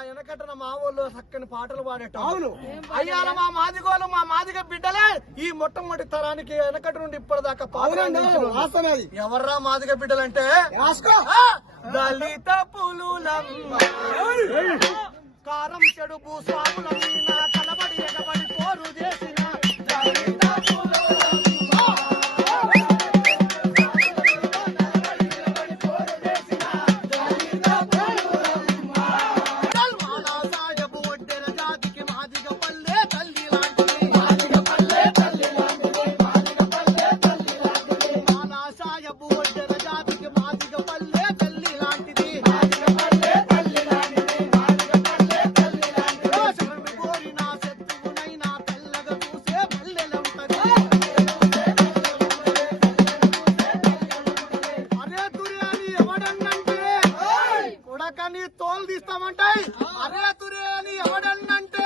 వెనకటన మా ఊళ్ళో చక్కని పాటలు పాడేట. అవును అయ్యాల మా మాదిగోలు మా మాదిగ బిడ్డలే ఈ మొట్టమొదటి తరానికి వెనకట నుండి ఇప్పటిదాకా ఎవర్రా మాదిగ బిడ్డలంటే దళిత పులులమ్మ కారం చెడు భూస్వాముల మీద కలబడి ఎగబడి పోరు చేసిన దళిత తోలు తీస్తామంటాయి. అరే తురే అని ఎవడన్నంటే